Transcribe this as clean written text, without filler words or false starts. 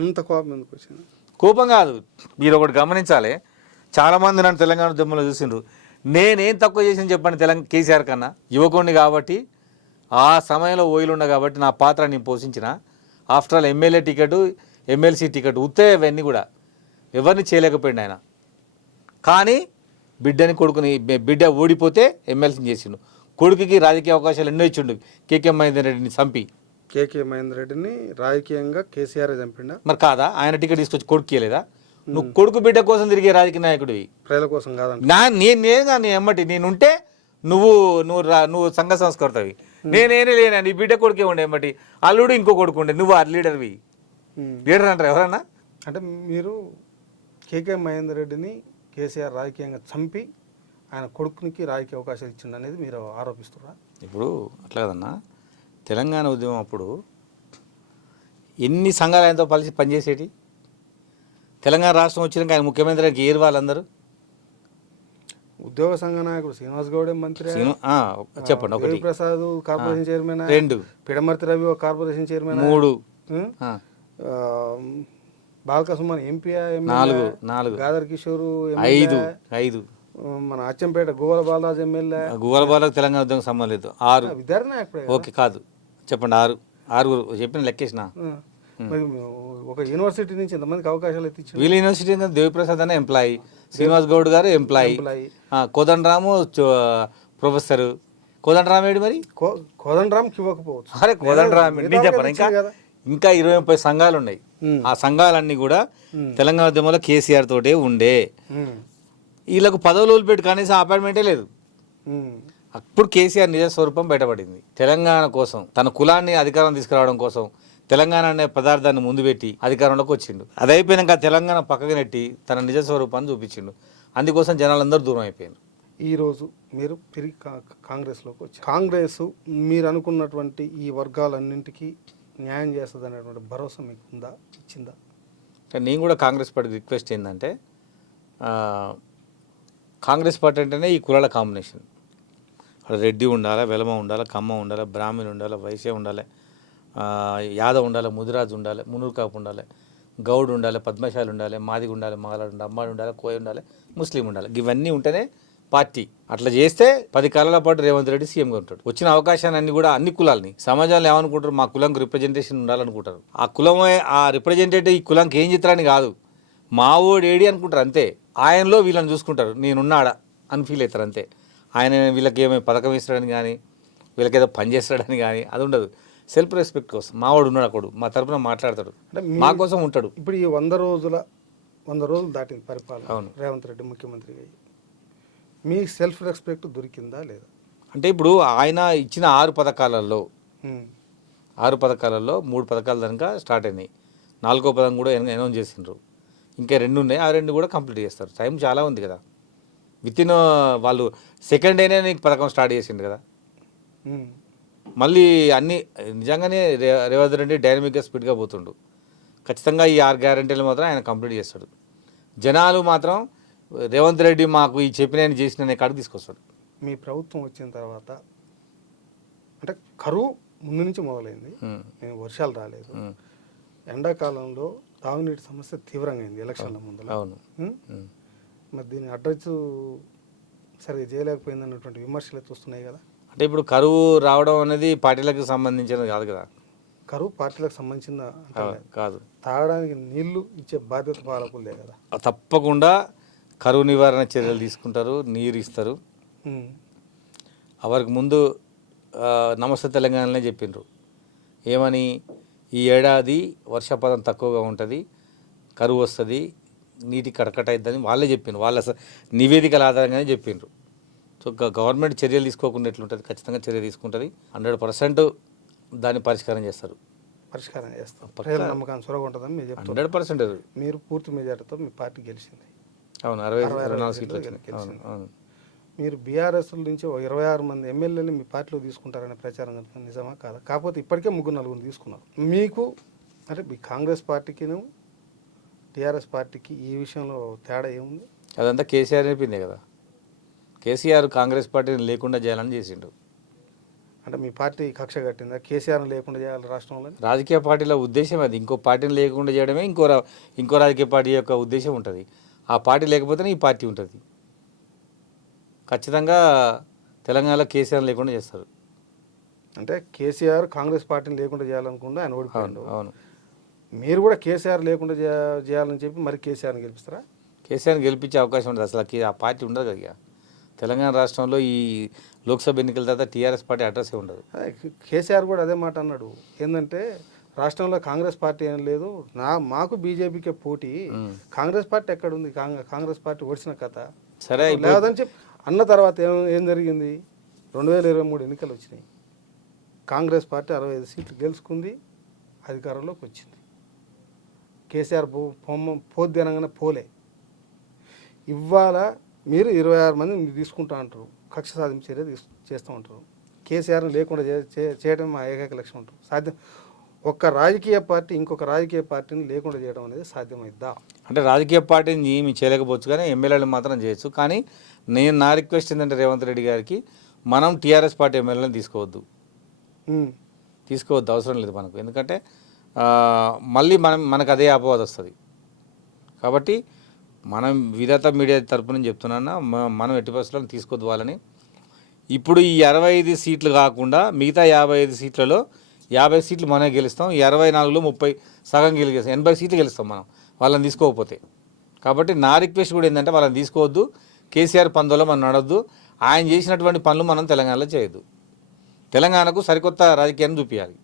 అంత కోపం ఎందుకు వచ్చింది? కోపం కాదు, మీరు ఒకటి గమనించాలి. చాలామంది నన్ను తెలంగాణ ఉద్యమంలో చూసిండ్రు. నేనేం తక్కువ చేసిన చెప్పండి తెలంగాణ కేసీఆర్ కన్నా? యువకుడిని కాబట్టి ఆ సమయంలో ఓయిలున్నా కాబట్టి నా పాత్ర నేను పోషించిన. After all MLA ticket, MLC ticket ఉత్తే ఇవన్నీ కూడా ఎవరిని చేయలేకపోయింది ఆయన. కానీ కొడుకుని బిడ్డ ఓడిపోతే ఎమ్మెల్సీని చేసిండు. కొడుకుకి రాజకీయ అవకాశాలు ఎన్నో ఇచ్చిండు. కేకే మహేందర్ రెడ్డిని చంపి. కేకే మహేందర్ రెడ్డిని రాజకీయంగా కేసీఆర్ చంపిండా? మరి కాదా? ఆయన టికెట్ తీసుకొచ్చి కొడుకు ఇవ్వలేదా? నువ్వు కొడుకు బిడ్డ కోసం తిరిగే రాజకీయ నాయకుడివి, ప్రజల కోసం కాదంట. నేను ఎమ్మటి నేనుంటే నువ్వు నువ్వు నువ్వు సంఘ సంస్కర్తవి. నేనేనే లేనా, నీ బిడ్డ కొడుకే ఉండే ఎమ్మటి. అల్లుడు ఇంకో కొడుకు ఉండే, నువ్వు ఆ లీడర్వి. లీడర్ అంటారు ఎవరన్నా? అంటే మీరు కేకే మహేందర్ రెడ్డిని కేసీఆర్ రాజకీయంగా చంపి ఆయన కొడుకునికి రాజకీయ అవకాశాలు ఇచ్చిండు అనేది మీరు ఆరోపిస్తున్నారా? ఇప్పుడు అట్లా కదన్నా, తెలంగాణ ఉద్యమం అప్పుడు ఎన్ని సంఘాలు ఆయనతో కలిసి పనిచేసేటి. తెలంగాణ రాష్ట్రం వచ్చినాక ఆయన ముఖ్యమంత్రికి ఏరు వాళ్ళందరూ. ఉద్యోగ సంఘ నాయకుడు శ్రీనివాస్ గౌడే మంత్రి, చెప్పండి. ఒకటి Prasad corporation chairman, 2 Pidamarthi Ravi corporation chairman, 3 Balka Suman MP, 4 Gaddar Kishore 5 మన అచ్చంపేట గువ్వల బాలరాజు ఎమ్మెల్యే. గువ్వల బాలకు తెలంగాణ ఉద్యమం సంబంధం లేదు. 6 విద్యార్థి నాయకుడే. ఓకే కాదు, చెప్పండి. 6 చెప్పిన లెక్కేసిన. ఒక యూనివర్సిటీ నుంచి ఎంతమందికి అవకాశాలు ఎత్తించారు? వీళ్ళ యూనివర్సిటీ దేవిప్రసాద్ అనే ఎంప్లాయీ, శ్రీనివాస్ గౌడ్ గారు ఎంప్లాయీ, కోదండరాము ప్రొఫెసర్. కోదండరామ్ ఏడు మరి? కోదండరామ్కి ఇవ్వకపోవచ్చు. అరే కోదండరామ్ నేను చెప్పను. ఇంకా 20-30 సంఘాలు ఉన్నాయి. ఆ సంఘాలన్నీ కూడా తెలంగాణ ఉద్యమంలో కేసీఆర్ తోటే ఉండే. వీళ్ళకు పదవులు పెట్టి కనీసం అపాయింట్మెంటే లేదు. అప్పుడు కేసీఆర్ నిజ స్వరూపం బయటపడింది. తెలంగాణ కోసం, తన కులాన్ని అధికారం తీసుకురావడం కోసం తెలంగాణ అనే పదార్థాన్ని ముందు పెట్టి అధికారంలోకి వచ్చిండు. అది అయిపోయినాక తెలంగాణ పక్కకు నెట్టి తన నిజ స్వరూపాన్ని చూపించిండు. అందుకోసం జనాలందరూ దూరం అయిపోయారు. ఈరోజు మీరు తిరిగి కాంగ్రెస్లోకి వచ్చి, కాంగ్రెస్ మీరు అనుకున్నటువంటి ఈ వర్గాలన్నింటికీ న్యాయం చేస్తుంది అనేటువంటి భరోసా మీకు ఉందా, ఇచ్చిందా? నేను కూడా కాంగ్రెస్ పార్టీ రిక్వెస్ట్ ఏంటంటే, కాంగ్రెస్ పార్టీ అంటేనే ఈ కులాల కాంబినేషన్. అక్కడ రెడ్డి ఉండాలి, వెలమ ఉండాలి, కమ్మ ఉండాలి, బ్రాహ్మణ్ ఉండాలి, వైశ్య ఉండాలి, యాదవ్ ఉండాలి, ముదిరాజు ఉండాలి, మునూర్కాపు ఉండాలి, గౌడ్ ఉండాలి, పద్మశాలి ఉండాలి, మాదిగ ఉండాలి, మాలాడు ఉండాలి, అమ్మాడు ఉండాలి, కోయ ఉండాలి, ముస్లిం ఉండాలి. ఇవన్నీ ఉంటేనే పార్టీ. అట్లా చేస్తే 10 కాలాల పాటు రేవంత్ రెడ్డి సీఎంగా ఉంటాడు. వచ్చిన అవకాశాన్ని అన్ని కూడా అన్ని కులాలని, సమాజంలో ఏమనుకుంటారు, మా కులంకి రిప్రజెంటేషన్ ఉండాలనుకుంటారు. ఆ కులమే ఆ రిప్రజెంటేటివ్ ఈ కులంకి ఏం చిత్రాన్ని కాదు, మా ఓడి ఏడి అనుకుంటారు అంతే. ఆయనలో వీళ్ళని చూసుకుంటారు, నేనున్నాడా అని ఫీల్ అవుతారు అంతే. ఆయన వీళ్ళకి ఏమైనా పథకం ఇస్తాడని కానీ, వీళ్ళకి ఏదో పని చేస్తాడని కానీ అది ఉండదు. సెల్ఫ్ రెస్పెక్ట్ కోసం మావాడు ఉన్నాడు, అక్కడ మా తరఫున మాట్లాడతాడు, మా కోసం ఉంటాడు. ఇప్పుడు ఈ 100 రోజులు దాటింది పరిపాలన. అవును, రేవంత్ రెడ్డి ముఖ్యమంత్రిగా మీ సెల్ఫ్ రెస్పెక్ట్ దొరికిందా లేదా? అంటే ఇప్పుడు ఆయన ఇచ్చిన 6 పథకాలలో 3 పథకాల దాకా స్టార్ట్ అయినాయి. 4వ పథకం కూడా అనౌన్స్ చేసిండ్రు. ఇంకా 2 ఉన్నాయి, ఆ 2 కూడా కంప్లీట్ చేస్తారు. టైం చాలా ఉంది కదా. వితిన్ వాళ్ళు సెకండ్ డేనే నీకు పథకం స్టార్ట్ చేసిండు కదా. మళ్ళీ అన్నీ నిజంగానే రేవంత్ రెడ్డి డైనమిక్గా స్పీడ్గా పోతుండు. ఖచ్చితంగా ఈ 6 గ్యారంటీలు మాత్రం ఆయన కంప్లీట్ చేస్తాడు. జనాలు మాత్రం రేవంత్ రెడ్డి మాకు ఈ చెప్పిన చేసిన కాడికి తీసుకొస్తాడు. మీ ప్రభుత్వం వచ్చిన తర్వాత అంటే కరువు ముందు నుంచి మొదలైంది, వర్షాలు రాలేదు, ఎండాకాలంలో తాగునీటి సమస్య తీవ్రంగా అయింది ఎలక్షన్ల ముందు. అవును, మరి దీన్ని అడ్రస్ సరిగ్గా చేయలేకపోయింది అన్నటువంటి విమర్శలు అయితే వస్తున్నాయి కదా. అంటే ఇప్పుడు కరువు రావడం అనేది పార్టీలకు సంబంధించినది కాదు కదా. కరువు పార్టీలకు సంబంధించిన కాదు, తాగడానికి నీళ్లు ఇచ్చే బాధ్యత పాలకులే కదా. తప్పకుండా కరువు నివారణ చర్యలు తీసుకుంటారు, నీరు ఇస్తారు. అవరికి ముందు నమస్తే తెలంగాణలో చెప్పిండ్రు ఏమని, ఈ ఏడాది వర్షపాతం తక్కువగా ఉంటుంది, కరువు వస్తుంది, నీటి కడకట అవుతుందని వాళ్ళే చెప్పిండ్రు. వాళ్ళ నివేదికల ఆధారంగానే చెప్పిండ్రు. సో గవర్నమెంట్ చర్యలు తీసుకోకుండా ఎట్లుంటుంది, ఖచ్చితంగా చర్య తీసుకుంటుంది. 100% దాన్ని పరిష్కారం చేస్తారు. పరిష్కారం చేస్తాం, నమ్మకాన్ని సొరగొంటుందని మీరు చెప్తారు. 100% మీరు పూర్తి మెజార్టీతో మీ పార్టీ గెలిచింది. అవును, 64 సీట్లు గెలిచింది. మీరు బీఆర్ఎస్ నుంచి 26 మంది ఎమ్మెల్యేలు మీ పార్టీలో తీసుకుంటారనే ప్రచారం నిజమా కాదా? కాకపోతే ఇప్పటికే 3-4 తీసుకున్నారు. మీకు అంటే మీ కాంగ్రెస్ పార్టీకిను టీఆర్ఎస్ పార్టీకి ఈ విషయంలో తేడా ఏముంది? అదంతా కేసీఆర్ చెప్పిందే కదా. కేసీఆర్ కాంగ్రెస్ పార్టీని లేకుండా చేయాలని చేసిండు. అంటే మీ పార్టీ కక్ష కట్టిందా కేసీఆర్ని లేకుండా చేయాలి రాష్ట్రంలో? రాజకీయ పార్టీల ఉద్దేశం అది. ఇంకో పార్టీని లేకుండా చేయడమే ఇంకో రాజకీయ పార్టీ యొక్క ఉద్దేశం ఉంటుంది. ఆ పార్టీ లేకపోతేనే ఈ పార్టీ ఉంటుంది. ఖచ్చితంగా తెలంగాణలో కేసీఆర్ లేకుండా చేస్తారు. అంటే కేసీఆర్ కాంగ్రెస్ పార్టీని లేకుండా చేయాలనుకుంటే ఆయన అవును ఓడిపోయాడు. అవును. మీరు కూడా కేసీఆర్ లేకుండా చేయాలని చెప్పి మరి కేసీఆర్ని గెలిపిస్తారా? కేసీఆర్ని గెలిపించే అవకాశం ఉంటుంది. అసలు ఆ పార్టీ ఉండదు కదా ఇక. తెలంగాణ రాష్ట్రంలో ఈ లోక్సభ ఎన్నికల తర్వాత టీఆర్ఎస్ పార్టీ అడ్రస్ ఉండదు. అదే కేసీఆర్ కూడా అదే మాట అన్నాడు. ఏంటంటే రాష్ట్రంలో కాంగ్రెస్ పార్టీ ఏం లేదు, మాకు బీజేపీకే పోటీ, కాంగ్రెస్ పార్టీ ఎక్కడుంది, కాంగ్రెస్ పార్టీ ఓడిసిన కథ సరే లేదని చెప్పి అన్న తర్వాత ఏం జరిగింది? 2023 ఎన్నికలు వచ్చినాయి. కాంగ్రెస్ పార్టీ 65 సీట్లు గెలుచుకుంది, అధికారంలోకి వచ్చింది. కేసీఆర్ పోద్దినంగానే పోలే. ఇవాళ మీరు 26 మంది మీరు తీసుకుంటా అంటారు, కక్ష సాధింపు చర్య చేస్తూ ఉంటారు. కేసీఆర్ని లేకుండా చేయడం మా ఏకైక లక్ష్యం ఉంటారు. సాధ్యం ఒక్క రాజకీయ పార్టీ ఇంకొక రాజకీయ పార్టీని లేకుండా చేయడం అనేది సాధ్యమైద్దా? అంటే రాజకీయ పార్టీని ఏమి చేయలేకపోవచ్చు కానీ ఎమ్మెల్యేలు మాత్రం చేయొచ్చు. కానీ నా రిక్వెస్ట్ ఏంటంటే రేవంత్ రెడ్డి గారికి, మనం టీఆర్ఎస్ పార్టీ ఎమ్మెల్యేలను తీసుకోవద్దు, అవసరం లేదు మనకు. ఎందుకంటే మళ్ళీ మనకు అదే అపవాదం వస్తుంది. కాబట్టి మనం విధాత మీడియా తరపున చెప్తున్నా, మనం ఎట్టి పరిస్థితులను తీసుకోవద్దు వాళ్ళని. ఇప్పుడు ఈ 65 సీట్లు కాకుండా మిగతా 55 సీట్లలో 50 సీట్లు మనమే గెలుస్తాం. 24లో 30 సగం గెలిస్తాం. 80 సీట్లు గెలుస్తాం మనం వాళ్ళని తీసుకోకపోతే. కాబట్టి నా రిక్వెస్ట్ కూడా ఏంటంటే వాళ్ళని తీసుకోవద్దు. కేసీఆర్ పందోలో మనం నడవద్దు. ఆయన చేసినటువంటి పనులు మనం తెలంగాణలో చేయొద్దు. తెలంగాణకు సరికొత్త రాజకీయాన్ని చూపించాలి.